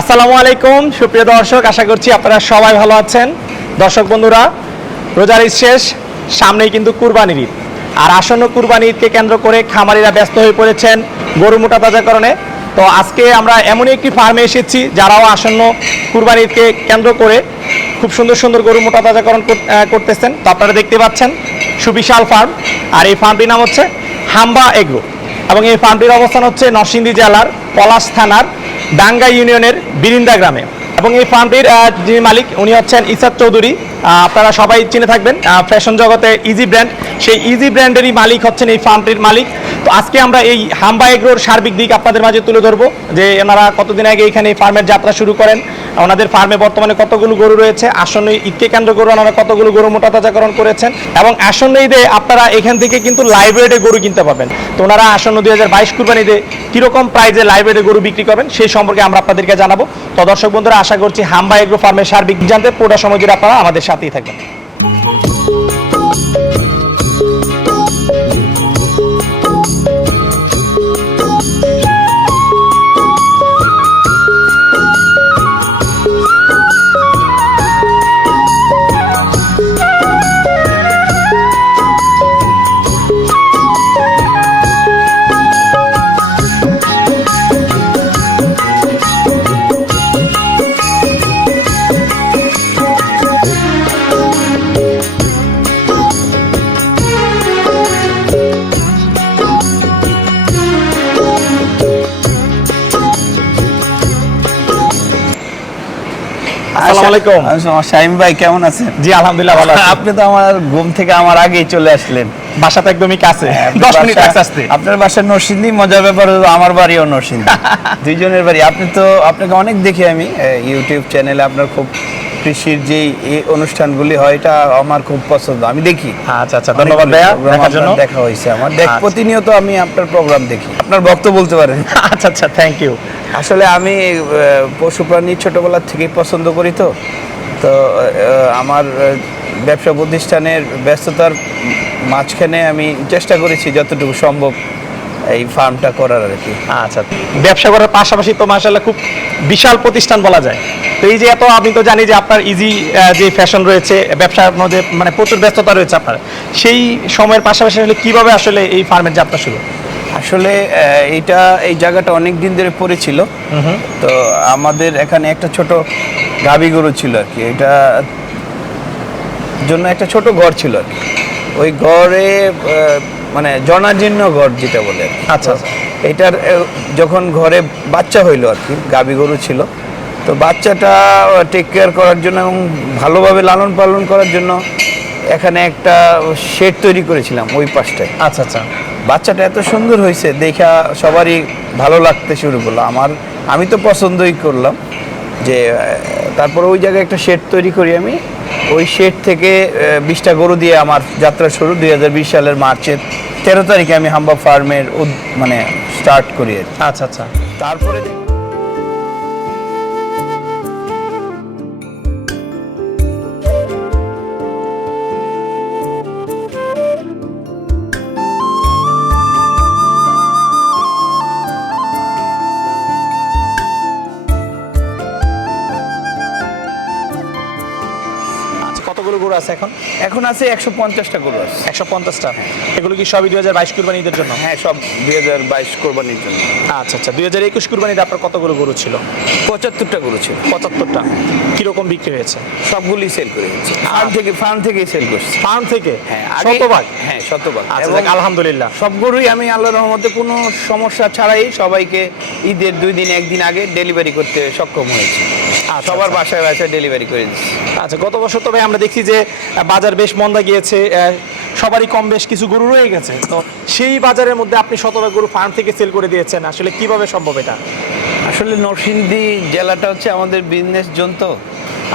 আসসালামু আলাইকুম, সুপ্রিয় দর্শক, আশা করছি আপনারা সবাই ভালো আছেন। দর্শক বন্ধুরা, রোজার ঈদ শেষ, সামনেই কিন্তু কুরবানির ঈদ। আর আসন্ন কুরবানি ঈদকে কেন্দ্র করে খামারিরা ব্যস্ত হয়ে পড়েছেন গরু মোটা তাজাকরণে তো আজকে আমরা এমনই একটি ফার্মে এসেছি, যারাও আসন্ন কুরবানি ঈদকে কেন্দ্র করে খুব সুন্দর সুন্দর গরু মোটা তাজাকরণ করতেছেন। তো আপনারা দেখতে পাচ্ছেন, সুবিশাল ফার্ম আর এই ফার্মটির নাম হচ্ছে হাম্বা এগ্রো। এবং এই ফার্মটির অবস্থান হচ্ছে নরসিংদী জেলার পলাশ থানার ডাঙ্গা ইউনিয়নের বিরিন্দা গ্রামে। এবং এই ফার্মটির যিনি মালিক উনি হচ্ছেন ইসাদ চৌধুরী। আপনারা সবাই চিনে থাকবেন ফ্যাশন জগতে ইজি ব্র্যান্ড সেই ইজি ব্র্যান্ডেরই মালিক হচ্ছেন এই ফার্মটির মালিক। তো আজকে আমরা এই হাম্বা এগ্রোর সার্বিক দিক আপনাদের মাঝে তুলে ধরবো, যে এনারা কতদিন আগে এখানে এই ফার্মের যাত্রা শুরু করেন, ওনাদের ফার্মে বর্তমানে কতগুলো গরু রয়েছে, আসন্ন ঈদকে কেন্দ্র করে ওনারা কতগুলো গরু মোটা তাজাকরণ করেছেন, এবং আসন্ন ঈদে আপনারা এখান থেকে কিন্তু লাইব্রেরিতে গরু কিনতে পাবেন তো ওনারা আসন্ন দুই হাজার বাইশ কুরবানিতে কীরকম প্রাইজে লাইব্রেরিতে গরু বিক্রি করবেন, সেই সম্পর্কে আমরা আপনাদেরকে জানাব। তো দর্শক বন্ধুরা, আশা করছি হাম্বা এগ্রো ফার্মের সার্বিক জানতে পুরো সময় আপনারা আমাদের সাথেই থাকবেন। আসসালামু আলাইকুম। আসসালাম, ভাই কেমন আছেন? জি আলহামদুলিল্লাহ ভালো আছি। আপনি তো আমার ঘুম থেকে আমার আগেই চলে আসলেন। বাসা তো একদমই কাছে। দশ মিনিট বাসা- আসতে আপনার বাসা নরসিংদী মজার ব্যাপার হলো আমার বাড়িও নরসিংদী। দুইজনের বাড়ি। আপনি তো আপনাকে অনেক দেখি আমি ইউটিউব চ্যানেলে আপনার খুব কৃষির যে এই অনুষ্ঠানগুলি হয় এটা আমার খুব পছন্দ। আমি দেখি। আচ্ছা আচ্ছা ধন্যবাদ ভাইয়া। দেখার জন্য। দেখা হয়েছে আমার। দেখ আচ্ছা। প্রতিনিয়ত আমি আপনার প্রোগ্রাম দেখি। আপনার বক্তব্য বলতে পারেন। আচ্ছা আচ্ছা থ্যাংক ইউ আসলে আমি পশু প্রাণী ছোটবেলা থেকেই পছন্দ করি তো। তো আমার ব্যবসা প্রতিষ্ঠানের ব্যস্ততার মাঝখানে আমি চেষ্টা করেছি যতটুকু সম্ভব এই ফার্মটা করার আর কি আচ্ছা ব্যবসা করার পাশাপাশি তো মাসাল্লাহ খুব বিশাল প্রতিষ্ঠান বলা যায়। তো এই যে এত, আমি তো জানি যে আপনার ইজি যে ফ্যাশন রয়েছে, ব্যবসার মধ্যে মানে প্রচুর ব্যস্ততা রয়েছে আপনার। সেই সময়ের পাশাপাশি আসলে কীভাবে আসলে এই ফার্মের যাত্রা শুরু? আসলে এইটা এই জায়গাটা অনেক দিন ধরে পড়েছিল তো আমাদের এখানে একটা ছোট গাবি গরু ছিল আর কি। এটা জন্য একটা ছোট ঘর ছিল আর কি। ওই ঘরে মানে জনাজীর্ণ ঘর যেটা বলে আচ্ছা, তো এটার যখন ঘরে বাচ্চা হইল আর কি গাবি গরু ছিল তো বাচ্চাটা টেক কেয়ার করার জন্য এবং ভালোভাবে লালন পালন করার জন্য এখানে একটা শেড তৈরি করেছিলাম ওই পাশটায়। আচ্ছা আচ্ছা। বাচ্চাটা এত সুন্দর হয়েছে দেখা সবারই ভালো লাগতে শুরু করল। আমার আমি তো পছন্দই করলাম যে তারপর ওই জায়গায় একটা শেড তৈরি করি আমি। ওই শেড থেকে বিশটা গরু দিয়ে আমার যাত্রা শুরু দুই হাজার বিশ সালের মার্চের তেরো তারিখে আমি হাম্বা ফার্মের মানে স্টার্ট করি আচ্ছা আচ্ছা। তারপরে গরু আছে এখন? এখন আছে একশো পঞ্চাশটা গরু আছে। একশো পঞ্চাশটা? এগুলো কি সবই দুই হাজার বাইশ কুরবানি ঈদের জন্য? হ্যাঁ সব দুই হাজার বাইশ কোরবানির জন্য। আচ্ছা আচ্ছা দুই হাজার একুশ কুরবানিতে আপনার কতগুলো গরু ছিল? পঁচাত্তরটা গরু ছিল। পঁচাত্তরটা। কীরকম বিক্রি হয়েছে? সবগুলি সেল করে দিচ্ছি। ফার্ম থেকে ফার্ম থেকেই সেল করছি। ফার্ম থেকে? হ্যাঁ আগে- শতভাগ? হ্যাঁ শতভাগ। আচ্ছা এবং আলহামদুলিল্লাহ। সব গরুই আমি আল্লাহর রহমতে কোনো সমস্যা ছাড়াই সবাইকে ঈদের দুই দিন একদিন আগে ডেলিভারি করতে সক্ষম হয়েছি। সবার আচ্ছা। বাসায় বাসায় ডেলিভারি করে দিচ্ছি। আচ্ছা গত বছর তবে আমরা দেখছি যে বাজার বেশ মন্দা গিয়েছে সবারই কম বেশ কিছু গরু রয়ে গেছে। তো সেই বাজারের মধ্যে আপনি শতভাগ গরু ফার্ম থেকে সেল করে দিয়েছেন। আসলে কীভাবে সম্ভব এটা? আসলে নরসিংদী জেলাটা হচ্ছে আমাদের বিজনেস জোন তো।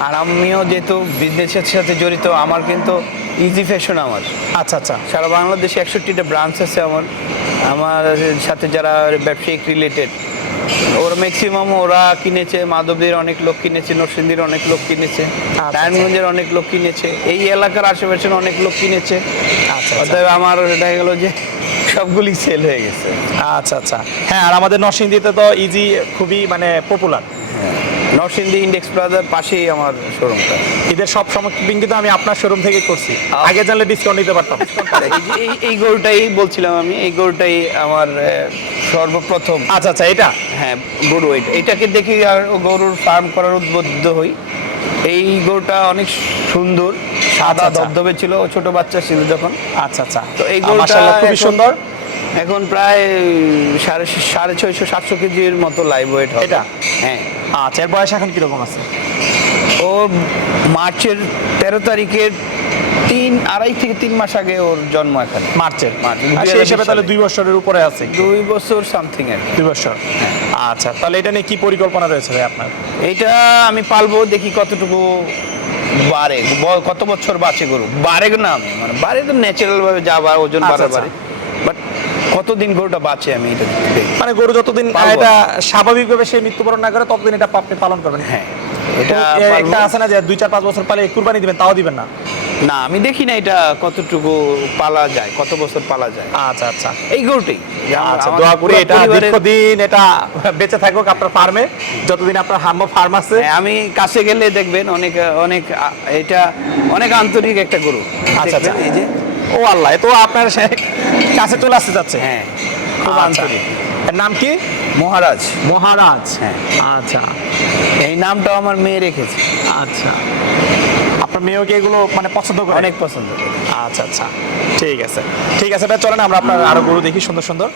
আর আমিও যেহেতু বিজনেসের সাথে জড়িত আমার কিন্তু ইজি ফ্যাশন আমার। আচ্ছা আচ্ছা। সারা বাংলাদেশে একষট্টিটা ব্রাঞ্চ আছে আমার। আমার সাথে যারা ব্যবসায়িক রিলেটেড ওরা ম্যাক্সিমাম ওরা কিনেছে মাধবদের অনেক লোক কিনেছে নরসিংদীর অনেক লোক কিনেছে আচ্ছা। নারায়ণগঞ্জের অনেক লোক কিনেছে এই এলাকার আশেপাশের অনেক লোক কিনেছে। আচ্ছা, অতএব আমার দেখা গেল যে সবগুলি সেল হয়ে গেছে। আচ্ছা আচ্ছা। হ্যাঁ আর আমাদের নরসিংদীতে তো ইজি খুবই মানে পপুলার নরসিংদী ইন্ডেক্স প্লাজার পাশেই আমার শোরুমটা ঈদের সব শপিং কিন্তু আমি আপনার শোরুম থেকে করছি। আগে জানলে ডিসকাউন্ট নিতে পারতাম। এই এই- এই গরুটাই বলছিলাম আমি এই গরুটাই আমার সর্বপ্রথম। আচ্ছা আচ্ছা এটা? হ্যাঁ গরু এটা। এটাকে দেখে আর গরুর ফার্ম করার উদ্বুদ্ধ হই। এই গরুটা অনেক সুন্দর সাদা আচ্ছা। ধবধবে ছিল ছোট বাচ্চা ছিল যখন। আচ্ছা আচ্ছা। তো এই গরুটা খুবই সুন্দর। এখন প্রায় সাড়ে সাড়ে ছয়শো সাতশো কেজির মতো লাইভ ওয়েট হবে। এটা? হ্যাঁ। আচ্ছা এর বয়স এখন কীরকম আছে? ও মার্চের তেরো তারিখের তিন আড়াই থেকে তিন মাস আগে ওর জন্ম এখানে। মার্চের? মার্চ, সেই 2020 হিসেবে তাহলে দুই বছরের উপরে আছে দুই বছর সামথিং কি। দুই বছর? আচ্ছা তাহলে এটা নিয়ে কি পরিকল্পনা রয়েছে ভাই আপনার? এটা আমি পালবো দেখি কতটুকু বাড়ে। কত বছর বাঁচে গরু? বাড়ে না আমি মানে বাড়ে তো ন্যাচারাল ভাবে যা বাড়ে ওজন আচ্ছা, বাড়ে আচ্ছা। বাড়ে বাট কতদিন গরুটা বাঁচে আমি এটা মানে গরু যতদিন এটা স্বাভাবিকভাবে সে মৃত্যুবরণ না করে ততদিন এটা আপনি পালন করবেন। হ্যাঁ এটা। আছে না যে দুই চার পাঁচ বছর পালে কুরবানি দিবেন তাও দিবেন না? না আমি দেখি না এটা কতটুকু পালা যায় কত বছর পালা যায়। আচ্ছা আচ্ছা। এই গরুটাই আচ্ছা দোয়া করি এটা দীর্ঘদিন এটা বেঁচে থাকুক আপনার ফার্মে যতদিন আপনার হাম্ম ফার্ম আছে। হ্যাঁ, আমি কাছে গেলে দেখবেন অনেক অনেক এটা অনেক আন্তরিক একটা গরু। আচ্ছা আচ্ছা। এই যে। ও আল্লাহ তো আপনার কাছে চলে আসতে যাচ্ছে? হ্যাঁ। খুব আচ্ছা। আন্তরিক এর নাম কি? মহারাজ। মহারাজ। হ্যাঁ। আচ্ছা। এই নামটাও আমার মেয়ে রেখেছে। আচ্ছা। আপনার মেয়েও কি এগুলো মানে পছন্দ করে? অনেক পছন্দ করে। আচ্ছা আচ্ছা। ঠিক আছে। ঠিক আছে ভাই চলেন আমরা আপনার আরও গরু দেখি সুন্দর সুন্দর।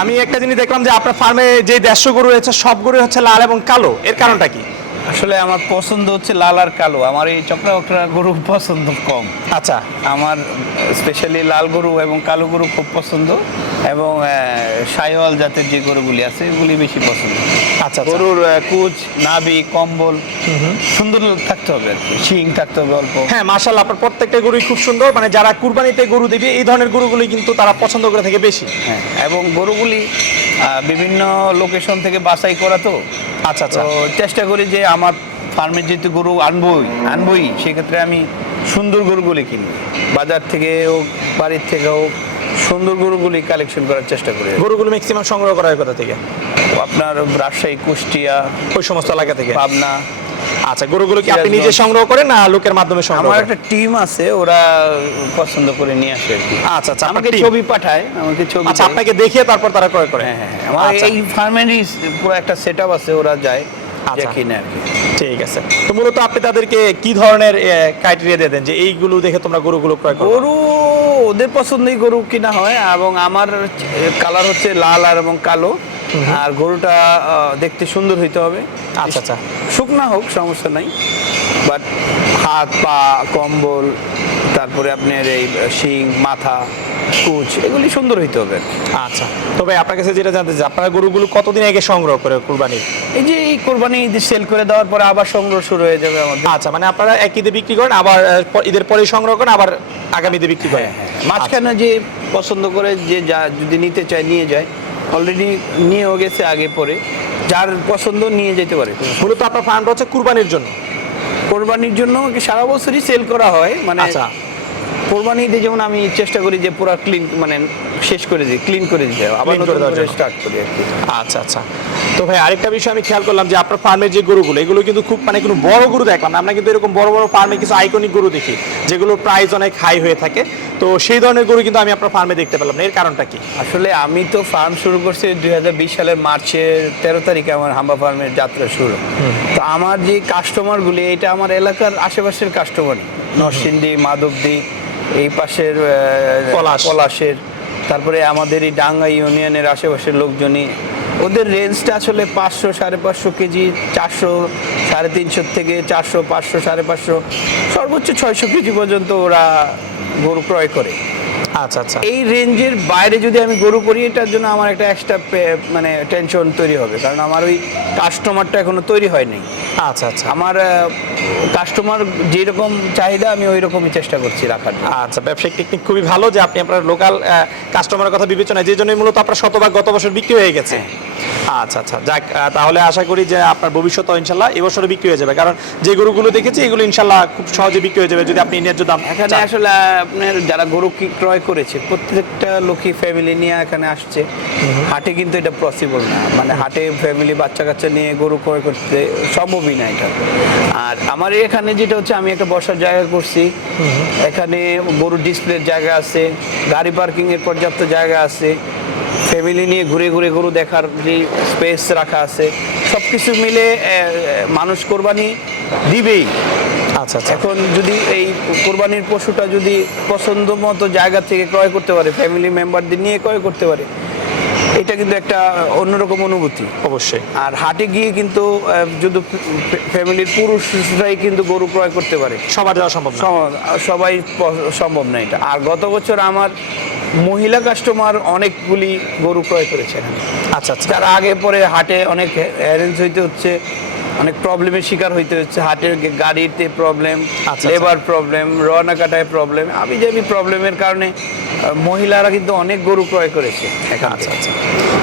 আমি একটা জিনিস দেখলাম যে আপনার ফার্মে যে দেড়শো গরু রয়েছে, সব গরু হচ্ছে লাল এবং কালো। এর কারণটা কি? আসলে আমার পছন্দ হচ্ছে লাল আর কালো। আমার এই চকরা ওকরা গরু পছন্দ কম। আচ্ছা। আমার স্পেশালি লাল গরু এবং কালো গরু খুব পছন্দ এবং সাইওয়াল জাতের যে গরুগুলি আছে এগুলি বেশি পছন্দ। আচ্ছা আচ্ছা। গরুর কুচ নাভি কম্বল সুন্দর থাকতে হবে আর কি। শিং থাকতে হবে অল্প। হ্যাঁ মার্শাল আপনার প্রত্যেকটা গরুই খুব সুন্দর। মানে যারা কুরবানিতে গরু দেবে এই ধরনের গরুগুলি কিন্তু তারা পছন্দ করে থাকে বেশি। হ্যাঁ এবং গরুগুলি বিভিন্ন লোকেশন থেকে বাছাই করা তো। আচ্ছা আচ্ছা। তো চেষ্টা করি যে আমার ফার্মের যেহেতু গরু আনবই আনবই সেক্ষেত্রে আমি সুন্দর গরুগুলি কিনি। বাজার থেকে হোক বাড়ির থেকে হোক সুন্দর গরুগুলি কালেকশন করার চেষ্টা করি। গরুগুলো ম্যাক্সিমাম সংগ্রহ করা হয় কোথা থেকে? আপনার রাজশাহী কুষ্টিয়া ওই সমস্ত এলাকা থেকে? পাবনা আচ্ছা গরুগুলো কি আপনি। নিজে সংগ্রহ করেন না লোকের মাধ্যমে সংগ্রহ আমার একটা টিম আছে ওরা পছন্দ করে নিয়ে আসে আচ্ছা আচ্ছা আমাকে ছবি পাঠায় আমাকে ছবি আচ্ছা আপনাকে দেখিয়ে তারপর তারা ক্রয় করে? হ্যাঁ হ্যাঁ হ্যাঁ। আমার আচ্ছা, এই ফার্মেরই পুরো একটা সেট আছে ওরা যায় আচ্ছা। ঠিক আছে। তো মূলত আপনি তাদেরকে কি ধরনের ক্রাইটেরিয়া দিয়ে দেন যে এইগুলো দেখে তোমরা গরুগুলো ক্রয় করো? গরু ওদের পছন্দই গরু কিনা হয় এবং আমার কালার হচ্ছে লাল আর এবং কালো। আর গরুটা দেখতে সুন্দর হইতে হবে। আচ্ছা, আচ্ছা। শুকনা হোক সমস্যা নাই। বাট হাত পা কম্বল তারপরে আপনার এই শিং মাথা কুচ এগুলি সুন্দর হইতে হবে আচ্ছা। তবে আপনার কাছে যেটা জানতে চাই আপনারা গরুগুলো কতদিন আগে সংগ্রহ করে কুরবানির এই যে এই কোরবানি সেল করে দেওয়ার পরে আবার সংগ্রহ শুরু হয়ে যাবে আমাদের। আচ্ছা মানে আপনারা এক ঈদে বিক্রি করেন আবার ঈদের পরে সংগ্রহ করেন আবার আগামী ঈদে বিক্রি করেন? হ্যাঁ, মাঝখানে যে পছন্দ করে যে যা যদি নিতে চায় নিয়ে যায়। অলরেডি নিয়েও গেছে আগে পরে। যার পছন্দ নিয়ে যেতে পারে। মূলত আপনার ফার্মটা হচ্ছে কুরবানির জন্য। কোরবানির জন্য কি সারা বছরই সেল করা হয় মানে আচ্ছা। কোরবানিতে যেমন আমি চেষ্টা করি যে পুরো ক্লিন মানে শেষ করে দিই ক্লিন করে দিতে আবার নতুন করে স্টার্ট করি আর কি। আচ্ছা আচ্ছা। তো ভাই আরেকটা বিষয় আমি খেয়াল করলাম যে আপনার ফার্মের যে গরুগুলো এগুলো কিন্তু খুব মানে কোনো বড় গরু দেখলাম না। আমরা কিন্তু এরকম বড় বড় ফার্মে কিছু আইকনিক গরু দেখি যেগুলোর প্রাইস অনেক হাই হয়ে থাকে। তো সেই ধরনের গরু কিন্তু আমি আপনার ফার্মে দেখতে পেলাম না। এর কারণটা কি? আসলে আমি তো ফার্ম শুরু করছি দুই হাজার বিশ সালের মার্চের তেরো তারিখে আমার হাম্বা ফার্মের যাত্রা শুরু। তো আমার যে কাস্টমারগুলি এটা আমার এলাকার আশেপাশের কাস্টমারই নরসিংদী মাধবদী এই পাশের। পলাশের তারপরে আমাদের এই ডাঙ্গা ইউনিয়নের আশেপাশের লোকজনই ওদের রেঞ্জটা আসলে পাঁচশো সাড়ে পাঁচশো কেজি চারশো সাড়ে তিনশো থেকে চারশো পাঁচশো সাড়ে পাঁচশো সর্বোচ্চ ছয়শো কেজি পর্যন্ত ওরা গরু ক্রয় করে আচ্ছা আচ্ছা। এই রেঞ্জের বাইরে যদি আমি গরু করি এটার জন্য আমার একটা এক্সট্রা মানে টেনশন তৈরি হবে। কারণ আমার ওই কাস্টমারটা এখনও তৈরি হয়নি। আচ্ছা আচ্ছা। আমার কাস্টমার যেরকম চাহিদা আমি ওই রকমই চেষ্টা করছি রাখার আচ্ছা ব্যবসায়িক টেকনিক খুবই ভালো যে আপনি আপনার লোকাল কাস্টমারের কথা বিবেচনায় যে জন্যই মূলত আপনার শতভাগ গত বছর বিক্রি হয়ে গেছে। আচ্ছা আচ্ছা। যাক তাহলে আশা করি যে আপনার ভবিষ্যৎ ইনশাল্লাহ এবছরে বিক্রি হয়ে যাবে। কারণ যে গরুগুলো দেখেছি এগুলো ইনশাল্লাহ খুব সহজে বিক্রি হয়ে যাবে যদি আপনি ন্যায্য দাম এখানে আসলে আপনার যারা গরু কি ক্রয় করেছে প্রত্যেকটা লোকই ফ্যামিলি নিয়ে এখানে আসছে। হাটে কিন্তু এটা পসিবল না। মানে হাটে ফ্যামিলি বাচ্চা কাচ্চা নিয়ে গরু ক্রয় করতে সম্ভবই না এটা। আর আমার এখানে যেটা হচ্ছে আমি একটা বসার জায়গা করছি। এখানে গরু ডিসপ্লের জায়গা আছে গাড়ি পার্কিং এর পর্যাপ্ত জায়গা আছে। ফ্যামিলি নিয়ে ঘুরে ঘুরে গরু দেখার যে স্পেস রাখা আছে সব কিছু মিলে মানুষ কোরবানি দিবেই। আচ্ছা আচ্ছা। এখন যদি এই কোরবানির পশুটা যদি পছন্দ মতো জায়গা থেকে ক্রয় করতে পারে ফ্যামিলি মেম্বারদের নিয়ে ক্রয় করতে পারে এটা কিন্তু একটা অন্যরকম অনুভূতি। অবশ্যই। আর হাটে গিয়ে কিন্তু যদি ফ্যামিলির পুরুষরাই কিন্তু গরু ক্রয় করতে পারে। সবার দেওয়া সম্ভব সবাই সম্ভব না এটা। আর গত বছর আমার মহিলা কাস্টমার অনেকগুলি গরু ক্রয় করেছে আচ্ছা আচ্ছা। তার আগে পরে হাটে অনেক অ্যারেঞ্জ হইতে হচ্ছে অনেক প্রবলেমের শিকার হইতে হচ্ছে। হাটের গাড়িতে প্রবলেম। লেবার প্রবলেম রওনা কাটায় প্রবলেম আমি যে প্রবলেমের কারণে মহিলারা কিন্তু অনেক গরু ক্রয় করেছে আচ্ছা আচ্ছা।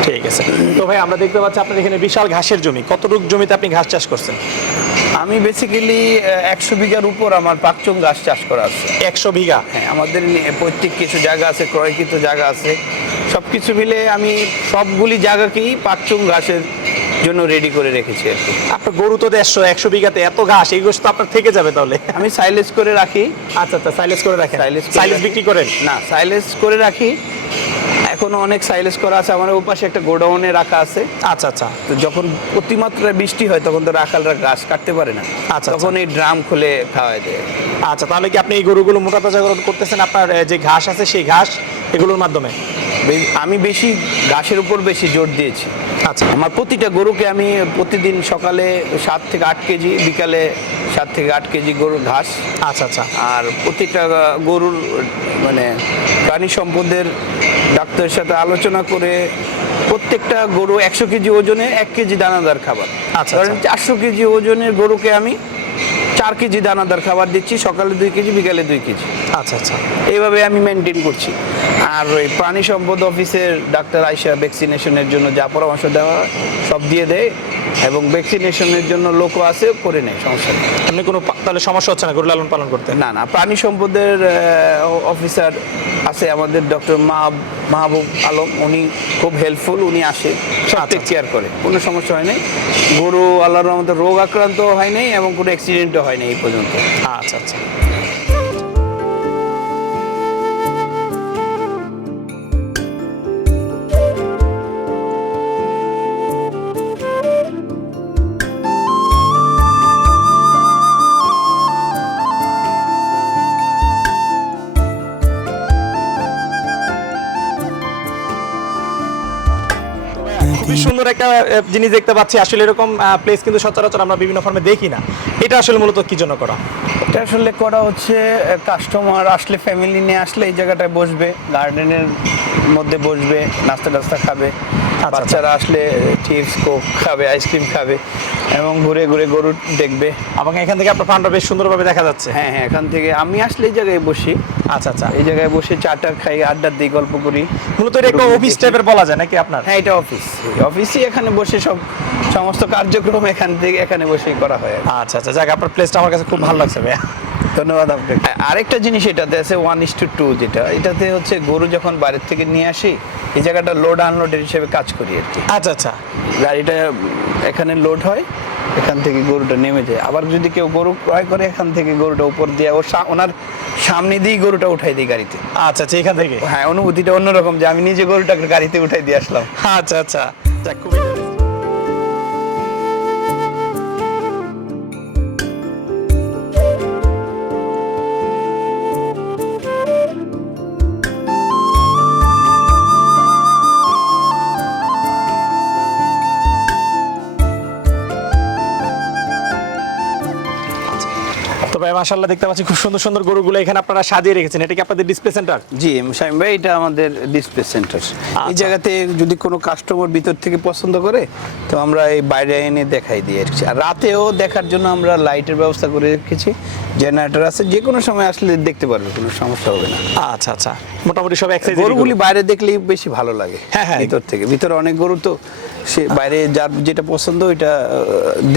ঠিক আছে। তো ভাই আমরা দেখতে পাচ্ছি আপনার এখানে বিশাল ঘাসের জমি। কতটুকু জমিতে আপনি ঘাস চাষ করছেন? আমি বেসিক্যালি একশো বিঘার উপর আমার পাকচং ঘাস চাষ করা আছে। একশো বিঘা? হ্যাঁ আমাদের প্রত্যেক কিছু জায়গা আছে ক্রয়কৃত জায়গা আছে। সব কিছু মিলে আমি সবগুলি জায়গাকেই পাকচুং ঘাসের জন্য রেডি করে রেখেছি আর কি। আপনার গরু তো দেড়শো একশো বিঘাতে এত ঘাস এই গোষ্ঠ তো আপনার থেকে যাবে তাহলে। আমি সাইলেজ করে রাখি। আচ্ছা আচ্ছা সাইলেজ করে রাখেন। সাইলেজ সাইলেজ বিক্রি করেন? না সাইলেজ করে রাখি। এখনও অনেক সাইলেজ করা আছে। আমার ওপাশে একটা গোডাউনে রাখা আছে। আচ্ছা আচ্ছা। তো যখন অতিমাত্রায় বৃষ্টি হয় তখন তো রাখালরা ঘাস কাটতে পারে না। আচ্ছা, তখন এই ড্রাম খুলে খাওয়াই দেয়। আচ্ছা তাহলে কি আপনি এই গরুগুলো মোটা তাজাকরণ করতেছেন? আপনার যে ঘাস আছে সেই ঘাস এগুলোর মাধ্যমে? আমি বেশি ঘাসের উপর বেশি জোর দিয়েছি। আচ্ছা। আমার প্রতিটা গরুকে আমি প্রতিদিন সকালে সাত থেকে আট কেজি বিকালে সাত থেকে আট কেজি গরুর ঘাস। আচ্ছা আচ্ছা। আর প্রতিটা গরুর মানে প্রাণী সম্পদের ডাক্তারের সাথে আলোচনা করে প্রত্যেকটা গরু একশো কেজি ওজনে এক কেজি দানাদার খাবার। আচ্ছা, আচ্ছা। চারশো কেজি ওজনের গরুকে আমি চার কেজি দানাদার খাবার দিচ্ছি সকালে দুই কেজি বিকালে দুই কেজি। আচ্ছা আচ্ছা। এইভাবে আমি মেনটেন করছি। আর ওই প্রাণী সম্পদ অফিসের ডাক্তার আইসা ভ্যাকসিনেশনের জন্য যা পরামর্শ দেওয়া সব দিয়ে দেয় এবং ভ্যাকসিনেশনের জন্য লোকও আছে করে নেয় সমস্যা নেই। আপনি কোনো তাহলে সমস্যা হচ্ছে না গরু লালন পালন করতে? না না প্রাণী সম্পদের অফিসার আছে আমাদের ডক্টর মাহবুব আলম উনি খুব হেল্পফুল উনি আসে সব আচ্ছা, টেক কেয়ার করে কোনো সমস্যা হয় নাই। গরু আল্লাহর রহমতে রোগ আক্রান্ত হয় নাই এবং কোনো অ্যাক্সিডেন্টও হয় নাই এই পর্যন্ত। আচ্ছা আচ্ছা। একটা জিনিস দেখতে পাচ্ছি, আসলে এরকম প্লেস কিন্তু সচরাচর আমরা বিভিন্ন ফর্মে দেখি না এটা আসলে মূলত কি জন্য করা এটা আসলে করা হচ্ছে কাস্টমার আসলে ফ্যামিলি নিয়ে আসলে এই জায়গাটায় বসবে গার্ডেনের মধ্যে বসবে নাস্তা টাস্তা খাবে। বাচ্চারা আসলে চিপস কোক খাবে আইসক্রিম খাবে এবং ঘুরে ঘুরে গরু দেখবে। এবং এখান থেকে আপনার ফান্ডটা বেশ সুন্দরভাবে দেখা যাচ্ছে। হ্যাঁ হ্যাঁ এখান থেকে আমি আসলে এই জায়গায় বসি। আচ্ছা আচ্ছা। এই জায়গায় বসে চাটা খাই আড্ডা দিই গল্প করি। মূলত এটা একটা অফিস টাইপের বলা যায় নাকি আপনার? হ্যাঁ এটা অফিস অফিসই এখানে বসে সব সমস্ত কার্যক্রম এখান থেকে এখানে বসেই করা হয় আচ্ছা আচ্ছা। যাক আপনার প্লেসটা আমার কাছে খুব ভালো লাগছে ভাইয়া। ধন্যবাদ আপনাকে। আরেকটা জিনিস এটাতে আছে ওয়ান ইস টু টু যেটা। এটাতে হচ্ছে গরু যখন বাইরের থেকে নিয়ে আসি এই জায়গাটা লোড আনলোডের হিসেবে কাজ করি আর কি। আচ্ছা আচ্ছা। গাড়িটা এখানে লোড হয় এখান থেকে গরুটা নেমে যায়। আবার যদি কেউ গরু ক্রয় করে এখান থেকে গরুটা উপর দিয়ে ও ওনার সামনে দিয়ে গরুটা উঠাই দিই গাড়িতে। আচ্ছা আচ্ছা এখান থেকে? হ্যাঁ অনুভূতিটা অন্যরকম যে আমি নিজে গরুটাকে গাড়িতে উঠাই দিয়ে আসলাম। আচ্ছা আচ্ছা। যাক খুবই মাশাআল্লাহ দেখতে পাচ্ছি খুব সুন্দর সুন্দর গরুগুলো এখানে আপনারা সাজিয়ে রেখেছেন। এটা কি আপনাদের ডিসপ্লে সেন্টার জি শামিম ভাই এটা আমাদের ডিসপ্লে সেন্টার এই আচ্ছা। জায়গাতে যদি কোনো কাস্টমার ভিতর থেকে পছন্দ করে তো আমরা এই বাইরে এনে দেখাই দিই আর কি। আর রাতেও দেখার জন্য আমরা লাইটের ব্যবস্থা করে রেখেছি। জেনারেটর আছে যে কোনো সময় আসলে দেখতে পারবে কোনো সমস্যা হবে না। আচ্ছা আচ্ছা। মোটামুটি সব এক গরুগুলি বাইরে দেখলেই বেশি ভালো লাগে হ্যাঁ, হ্যাঁ। ভিতর থেকে। ভিতরে অনেক গরু তো সে বাইরে যার যেটা পছন্দ ওইটা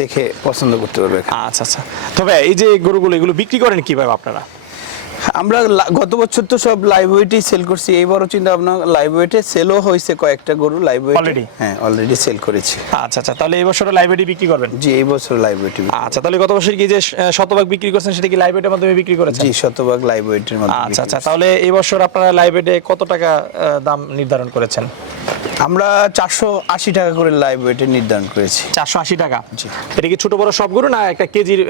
দেখে পছন্দ করতে পারবে আচ্ছা আচ্ছা। তবে এই যে গরুগুলো এগুলো বিক্রি করেন কীভাবে আপনারা? আমরা গত বছর তো সব লাইভ ওয়েটেই সেল করছি। এইবারও চিন্তা ভাবনা লাইভ ওয়েটে সেলও হয়েছে কয়েকটা গরু লাইভ ওয়েট Already? হ্যাঁ অলরেডি সেল করেছি। আচ্ছা আচ্ছা। তাহলে এই বছর লাইব্রেরি বিক্রি করবেন? জি এই বছর লাইভ ওয়েটে আচ্ছা তাহলে গত বছর কি যে শতভাগ বিক্রি করছেন সেটা কি লাইব্রেরির মাধ্যমে বিক্রি করেছেন? জি শতভাগ লাইভ ওয়েটের মধ্যে আচ্ছা আচ্ছা। তাহলে এই বছর আপনারা লাইব্রেরিতে কত টাকা দাম নির্ধারণ করেছেন? আমরা চারশো আশি টাকা করে লাইভ ওয়েটে নির্ধারণ করেছি চারশো আশি টাকা। এটা কি ছোট বড় সবগুলো না একটা কেজির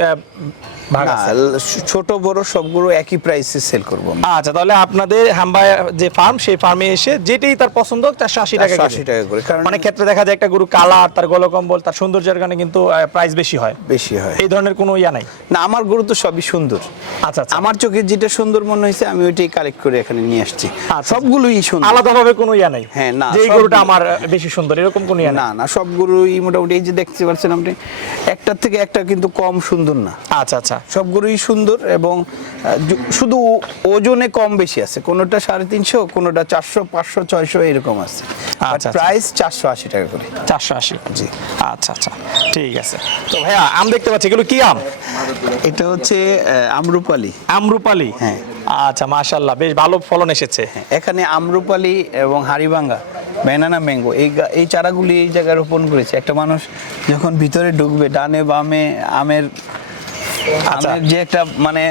ভাগ আছে। ছোট বড় সবগুলো একই প্রাইসে সেল করব। আচ্ছা তাহলে আপনাদের হাম্বা যে ফার্ম সেই ফার্মে এসে যেটাই তার পছন্দ চারশো আশি টাকা 480 টাকা করে, কারণ- অনেক ক্ষেত্রে দেখা যায় একটা গরু কালার তার গলকম্বল তার সৌন্দর্যের কারণে কিন্তু প্রাইস বেশি হয়। বেশি হয়। এই ধরনের কোনো ইয়া নাই? না আমার গরু তো সবই সুন্দর। আচ্ছা আচ্ছা। আমার চোখে যেটা সুন্দর মনে হয়েছে আমি ওইটাই কালেক্ট করে এখানে নিয়ে আসছি। আচ্ছা। সবগুলোই সুন্দর। আলাদাভাবে কোনো ইয়া নাই? হ্যাঁ, না, যে এই সব- গরুটা আমার বেশি সুন্দর এরকম কোনো ইয়া না না সবগুলোই মোটামুটি এই যে দেখতে পাচ্ছেন আপনি একটার থেকে একটা কিন্তু কম সুন্দর না। আচ্ছা আচ্ছা। সবগুলোই সুন্দর এবং শুধু ওজনে কম বেশি আছে। কোনোটা সাড়ে তিনশো কোনোটা চারশো পাঁচশো ছয়শো এরকম আছে। আচ্ছা। প্রাইস চারশো আশি টাকা করে। চারশো আশি। জি। আচ্ছা আচ্ছা। ঠিক আছে। তো ভাইয়া আম দেখতে পাচ্ছি। এগুলো কি আম? এটা হচ্ছে আমরুপালি। আমরুপালি? হ্যাঁ। আচ্ছা মাশাল্লাহ বেশ ভালো ফলন এসেছে। এখানে আমরুপালি এবং হাড়িভাঙ্গা ব্যানানা ম্যাঙ্গো এই এই চারাগুলি এই জায়গায় রোপণ করেছে। একটা মানুষ যখন ভিতরে ঢুকবে ডানে বামে আমের আচ্ছা। আমের যে একটা মানে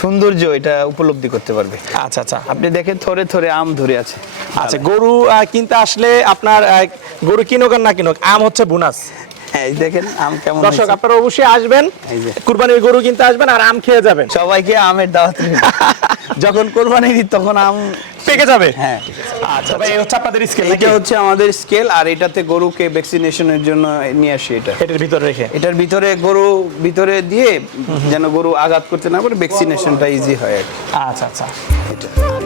সৌন্দর্য এটা উপলব্ধি করতে পারবে। আচ্ছা আচ্ছা। আপনি দেখেন থরে থরে আম ধরে আছে। আচ্ছা গরু কিনতে আসলে আপনার গরু কিনুক আর না কিনুক আম হচ্ছে বোনাস। হ্যাঁ দেখেন আম কেমন দর্শক আপনারা অবশ্যই আসবেন কুরবানির গরু কিনতে আসবেন আর আম খেয়ে যাবেন। সবাইকে আমের দাওয়াত যখন কোরবানি তখন আম পেকে যাবে। হ্যাঁ আচ্ছা ভাই এই হচ্ছে আপনাদের স্কেল এটা হচ্ছে আমাদের স্কেল আর এটাতে গরুকে ভ্যাকসিনেশনের জন্য নিয়ে আসি এটা। এটার ভিতরে রেখে? এটার ভিতরে গরু ভিতরে দিয়ে যেন গরু আঘাত করতে না পারে ভ্যাকসিনেশনটা ইজি হয়। আচ্ছা আচ্ছা। এটা।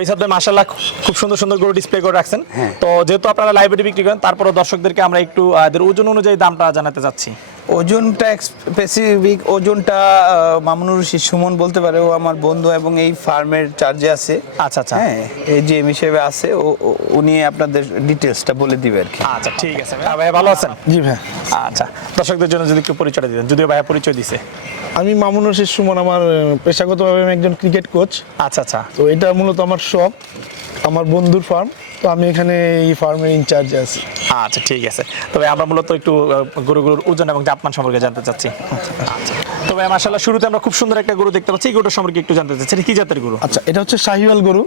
তো এই সাথে খুব সুন্দর সুন্দর গরু ডিসপ্লে করে রাখছেন। হ্যাঁ। তো যেহেতু আপনারা লাইব্রেরি বিক্রি করেন তারপরে দর্শকদেরকে আমরা একটু এদের ওজন অনুযায়ী দামটা জানাতে চাচ্ছি। ওজনটা স্পেসিফিক ওজনটা মামুনুর রশিদ সুমন বলতে পারে ও আমার বন্ধু এবং এই ফার্মের চার্জে আছে। আচ্ছা আচ্ছা। হ্যাঁ এই জিএম হিসেবে আছে ও উনি আপনাদের ডিটেলসটা বলে দিবে আর কি। আচ্ছা ঠিক আছে। ভাই ভাই ভালো আছেন? জি ভাই আচ্ছা দর্শকদের জন্য যদি একটু পরিচয় দিতেন যদিও ভাইয়া পরিচয় দিছে। আমি মামুন রশিদ সুমন আমার পেশাগতভাবে আমি একজন ক্রিকেট কোচ আচ্ছা আচ্ছা। তো এটা মূলত আমার শখ আমার বন্ধুর ফার্ম তো আমি এখানে এই ফার্মের ইনচার্জে আছি। আচ্ছা ঠিক আছে। তবে আমরা মূলত একটু আহ, গরুগুলোর ওজন এবং জাতমান সম্পর্কে জানতে চাচ্ছি। আচ্ছা। তবে মাসাল্লাহ শুরুতে আমরা খুব সুন্দর একটা গরু দেখতে পাচ্ছি। এই গরুটার সম্পর্কে একটু জানতে চাচ্ছি। এটা কি জাতের গরু? আচ্ছা এটা হচ্ছে শাহিওয়াল গরু।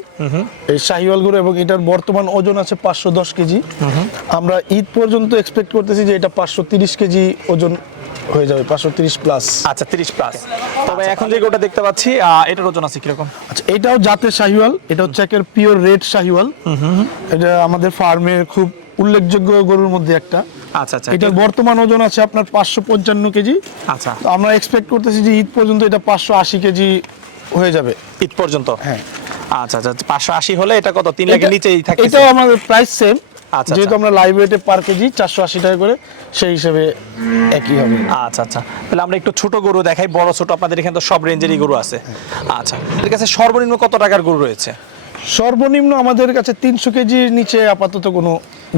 এই শাহিওয়াল গরু এবং এটার বর্তমান ওজন আছে পাঁচশো দশ কেজি। আমরা ঈদ পর্যন্ত এক্সপেক্ট করতেছি যে এটা পাঁচশো তিরিশ কেজি ওজন হয়ে যাবে পাঁচশো তিরিশ প্লাস আচ্ছা তিরিশ প্লাস তবে এখন যে গরুটা দেখতে পাচ্ছি এটার ওজন আছে কীরকম? আচ্ছা এটাও জাতের শাহিওয়াল এটা হচ্ছে একের পিওর রেড শাহিওয়াল। এটা আমাদের ফার্মের খুব উল্লেখযোগ্য গরুর মধ্যে একটা। আচ্ছা আচ্ছা। এটার বর্তমান ওজন আছে আপনার পাঁচশো পঞ্চান্ন কেজি। আচ্ছা। তো আমরা এক্সপেক্ট করতেছি যে ঈদ পর্যন্ত এটা পাঁচশো আশি কেজি হয়ে যাবে। ঈদ পর্যন্ত? হ্যাঁ। আচ্ছা আচ্ছা পাঁচশো আশি হলে এটা কত? তিন লাখের এটা- নিচেই থাকে এটাও আমাদের প্রাইস সেম আচ্ছা, যেহেতু আচ্ছা। আমরা লাইভ রেটে পার কেজি চারশো আশি টাকা করে সেই হিসেবে একই হবে আচ্ছা আচ্ছা তাহলে আমরা একটু ছোট গরু দেখাই বড় ছোট আপনাদের এখানে তো সব রেঞ্জেরই গরু আছে আচ্ছা এর কাছে সর্বনিম্ন কত টাকার গরু রয়েছে সর্বনিম্ন আমাদের কাছে তিনশো কেজির নিচে আপাতত কোনো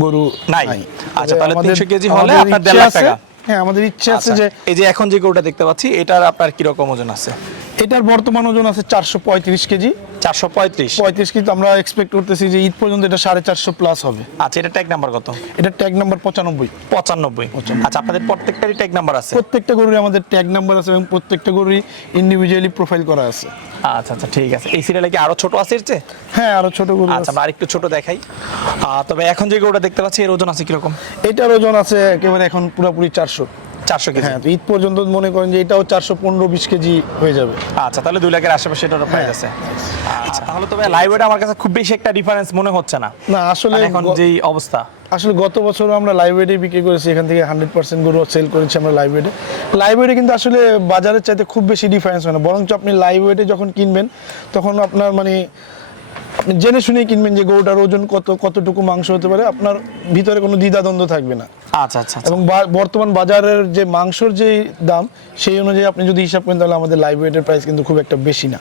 গরু নাই। আচ্ছা, তাহলে তিনশো কেজি হলে আপনার দেড় লাখ টাকা। হ্যাঁ আমাদের ইচ্ছে আছে আচ্ছা, যে এই যে এখন যে গরুটা দেখতে পাচ্ছি এটার আপনার কীরকম ওজন আছে এটার বর্তমান ওজন আছে চারশো পঁয়ত্রিশ কেজি। চারশো পঁয়ত্রিশ? পঁয়ত্রিশ কেজি আমরা এক্সপেক্ট করতেছি যে ঈদ পর্যন্ত এটা সাড়ে চারশো প্লাস হবে। আচ্ছা এটা ট্যাগ নাম্বার কত? এটা ট্যাগ নাম্বার পঁচানব্বই। পঁচানব্বই। আচ্ছা আপনাদের প্রত্যেকটারই ট্যাগ নাম্বার আছে? প্রত্যেকটা গরুরই আমাদের ট্যাগ নাম্বার আছে এবং প্রত্যেকটা গরুরই ইন্ডিভিজুয়ালি প্রোফাইল করা আছে। আচ্ছা আচ্ছা ঠিক আছে। এই সিরিয়ালে কি আরও ছোট আছে এর চেয়ে? হ্যাঁ আরও ছোট গরু আচ্ছা আমরা আরেকটু ছোট দেখাই। তবে এখন যে গরুটা দেখতে পাচ্ছি এর ওজন আছে কীরকম? এটার ওজন আছে একেবারে এখন পুরোপুরি চারশো। চারশো কেজি? হ্যাঁ ঈদ পর্যন্ত মনে করেন যে এটাও চারশো পনেরো বিশ কেজি হয়ে যাবে। আচ্ছা তাহলে দুই লাখের আশেপাশে প্রাইস আছে। আচ্ছা তাহলে তবে লাইভ আমার কাছে খুব বেশি একটা ডিফারেন্স মনে হচ্ছে না। না আসলে মানে এখন যেই অবস্থা। আসলে গত বছর আমরা লাইব্রেরি বিক্রি করেছি এখান থেকে হান্ড্রেড পার্সেন্ট গরু সেল করেছি আমরা লাইব্রেরি লাইব্রেরি কিন্তু আসলে বাজারের চাইতে খুব বেশি ডিফারেন্স হয় না বরঞ্চ আপনি লাইব্রেরি যখন কিনবেন তখন আপনার মানে জেনে শুনে কিনবেন যে গরুটার ওজন কত কতটুকু মাংস হতে পারে আপনার ভিতরে কোনো দ্বিধাদ্বন্দ্ব থাকবে না। আচ্ছা আচ্ছা আচ্ছা। এবং বর্তমান বাজারের যে মাংসর যে দাম সেই অনুযায়ী আপনি যদি হিসাব করেন তাহলে আমাদের লাইব্রেরির প্রাইস কিন্তু খুব একটা বেশি না।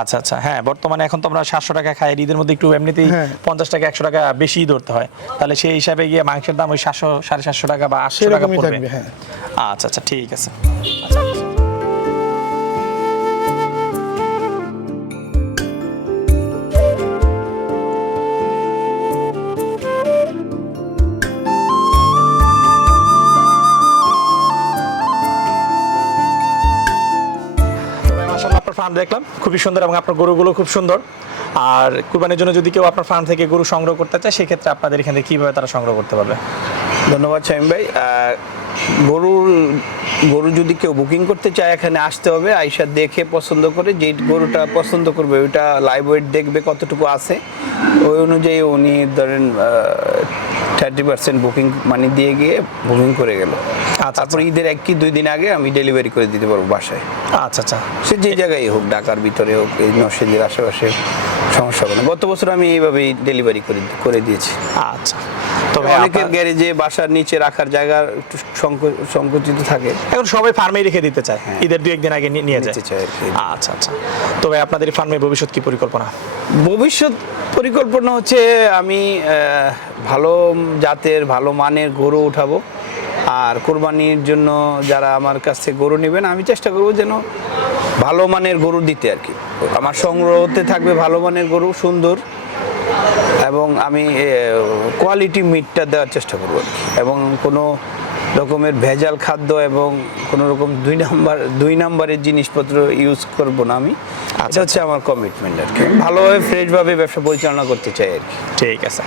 আচ্ছা আচ্ছা হ্যাঁ বর্তমানে এখন তো আমরা সাতশো টাকা খাই ঈদের মধ্যে একটু এমনিতেই হ্যাঁ। পঞ্চাশ টাকা একশো টাকা বেশি ধরতে হয়। তাহলে সেই হিসাবে গিয়ে মাংসের দাম ওই সাতশো সাড়ে সাতশো টাকা বা আটশো টাকা পড়বে। হ্যাঁ। আচ্ছা আচ্ছা ঠিক আছে। তবে ফার্ম দেখলাম, খুবই সুন্দর এবং আপনার গরুগুলো খুব সুন্দর। আর কুরবানির জন্য যদি কেউ আপনার ফার্ম থেকে গরু সংগ্রহ করতে চায়, সেক্ষেত্রে আপনাদের এখান কীভাবে তারা সংগ্রহ করতে পারবে? ধন্যবাদ শামিম ভাই। গরুর, গরু যদি কেউ বুকিং করতে চায়, এখানে আসতে হবে। আইসা দেখে পছন্দ করে, যে গরুটা পছন্দ করবে, ওইটা লাইভ ওয়েট দেখবে কতটুকু আছে। ওই অনুযায়ী উনি ধরেন থার্টি পার্সেন্ট বুকিং মানি দিয়ে গিয়ে বুকিং করে গেল। আচ্ছা তারপর ঈদের এক কি দুই দিন আগে আমি ডেলিভারি করে দিতে পারব বাসায়। আচ্ছা আচ্ছা। সে যে জায়গায় হোক ঢাকার ভিতরে হোক এই নরসিংদীর আশেপাশে সমস্যা হবে না। গত বছর আমি এইভাবেই ডেলিভারি করে করে দিয়েছি। আচ্ছা। তবে অনেকের গ্যারেজে বাসার নিচে রাখার জায়গা সংকুচিত থাকে। এখন সবাই ফার্মেই রেখে দিতে চায়। ঈদের দু একদিন আগে নিয়ে- যায়। চায়। আচ্ছা আচ্ছা। তবে আপনাদের ফার্মের ভবিষ্যৎ কি পরিকল্পনা? ভবিষ্যৎ পরিকল্পনা হচ্ছে আমি ভালো জাতের ভালো মানের গরু উঠাবো। আর কোরবানির জন্য যারা আমার কাছ থেকে গরু নেবেন আমি চেষ্টা করব যেন ভালো মানের গরু দিতে আর কি। আমার সংগ্রহতে থাকবে ভালো মানের গরু সুন্দর। এবং আমি কোয়ালিটি মিটটা দেওয়ার চেষ্টা করব। এবং কোনো রকমের ভেজাল খাদ্য এবং কোনো রকম দুই নাম্বার দুই নাম্বারের জিনিসপত্র ইউজ করব না আমি। এটা হচ্ছে আমার কমিটমেন্ট আর কি। ভালোভাবে ফ্রেশভাবে ব্যবসা পরিচালনা করতে চাই আর কি। ঠিক আছে।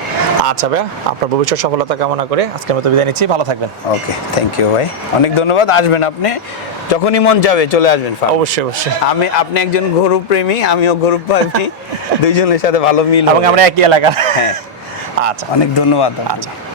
আচ্ছা ভাই আপনার ভবিষ্যৎ সফলতা কামনা করে আজকের মতো বিদায় নিচ্ছি। ভালো থাকবেন। ওকে থ্যাংক ইউ ভাই। অনেক ধন্যবাদ। আসবেন আপনি। যখনই মন যাবে চলে আসবেন অবশ্যই অবশ্যই। আমি আপনি একজন গরু প্রেমী আমিও গরু প্রেমী দুইজনের সাথে ভালো মিল এবং আমরা একই এলাকা হ্যাঁ। আচ্ছা অনেক ধন্যবাদ। আচ্ছা।